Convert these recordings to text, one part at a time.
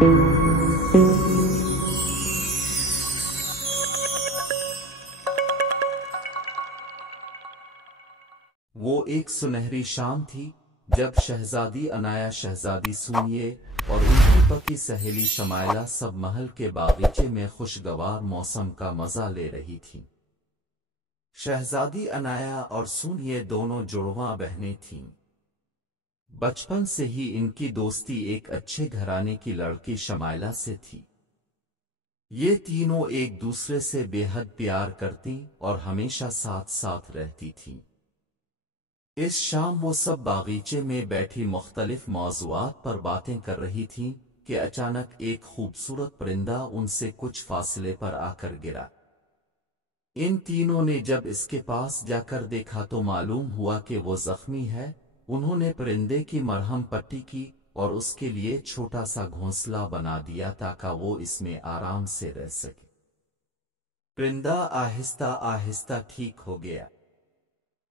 وہ ایک سنہری شام تھی جب شہزادی عنایا، شہزادی سونیے اور ان کی پکی سہیلی شمائلہ سب محل کے باغیچے میں خوشگوار موسم کا مزہ لے رہی تھیں۔ شہزادی عنایا اور سونیے دونوں جڑواں بہنیں تھیں۔ بچپن سے ہی ان کی دوستی ایک اچھے گھرانے کی لڑکی شمائلہ سے تھی۔ یہ تینوں ایک دوسرے سے بے حد پیار کرتی اور ہمیشہ ساتھ ساتھ رہتی تھیں۔ اس شام وہ سب باغیچے میں بیٹھی مختلف موضوعات پر باتیں کر رہی تھیں کہ اچانک ایک خوبصورت پرندہ ان سے کچھ فاصلے پر آ کر گرا۔ ان تینوں نے جب اس کے پاس جا کر دیکھا تو معلوم ہوا کہ وہ زخمی ہے۔ انہوں نے پرندے کی مرہم پٹی کی اور اس کے لیے چھوٹا سا گھونسلہ بنا دیا تاکہ وہ اس میں آرام سے رہ سکے۔ پرندہ آہستہ آہستہ ٹھیک ہو گیا۔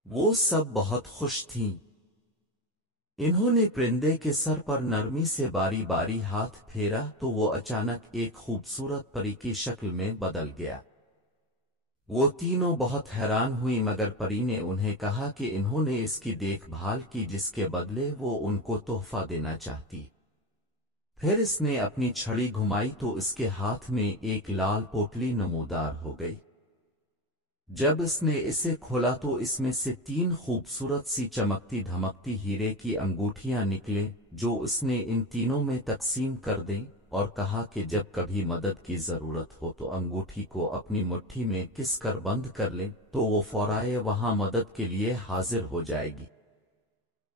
وہ سب بہت خوش تھیں۔ انہوں نے پرندے کے سر پر نرمی سے باری باری ہاتھ پھیرا تو وہ اچانک ایک خوبصورت پری کی شکل میں بدل گیا۔ وہ تینوں بہت حیران ہوئی، مگر پری نے انہیں کہا کہ انہوں نے اس کی دیکھ بھال کی جس کے بدلے وہ ان کو تحفہ دینا چاہتی۔ پھر اس نے اپنی چھڑی گھمائی تو اس کے ہاتھ میں ایک لال پوٹلی نمودار ہو گئی۔ جب اس نے اسے کھولا تو اس میں سے 3 خوبصورت سی چمکتی دھمکتی ہیرے کی انگوٹھیاں نکلیں جو اس نے ان تینوں میں تقسیم کر دیں اور کہا کہ جب کبھی مدد کی ضرورت ہو تو انگوٹھی کو اپنی مٹھی میں کس کر بند کر لیں تو وہ فوراً وہاں مدد کے لیے حاضر ہو جائے گی۔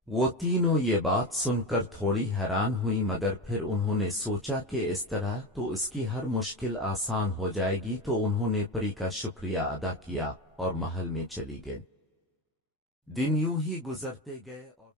وہ تینوں یہ بات سن کر تھوڑی حیران ہوئی، مگر پھر انہوں نے سوچا کہ اس طرح تو اس کی ہر مشکل آسان ہو جائے گی، تو انہوں نے پری کا شکریہ ادا کیا اور محل میں چلی گئے۔ دن یوں ہی گزرتے گئے اور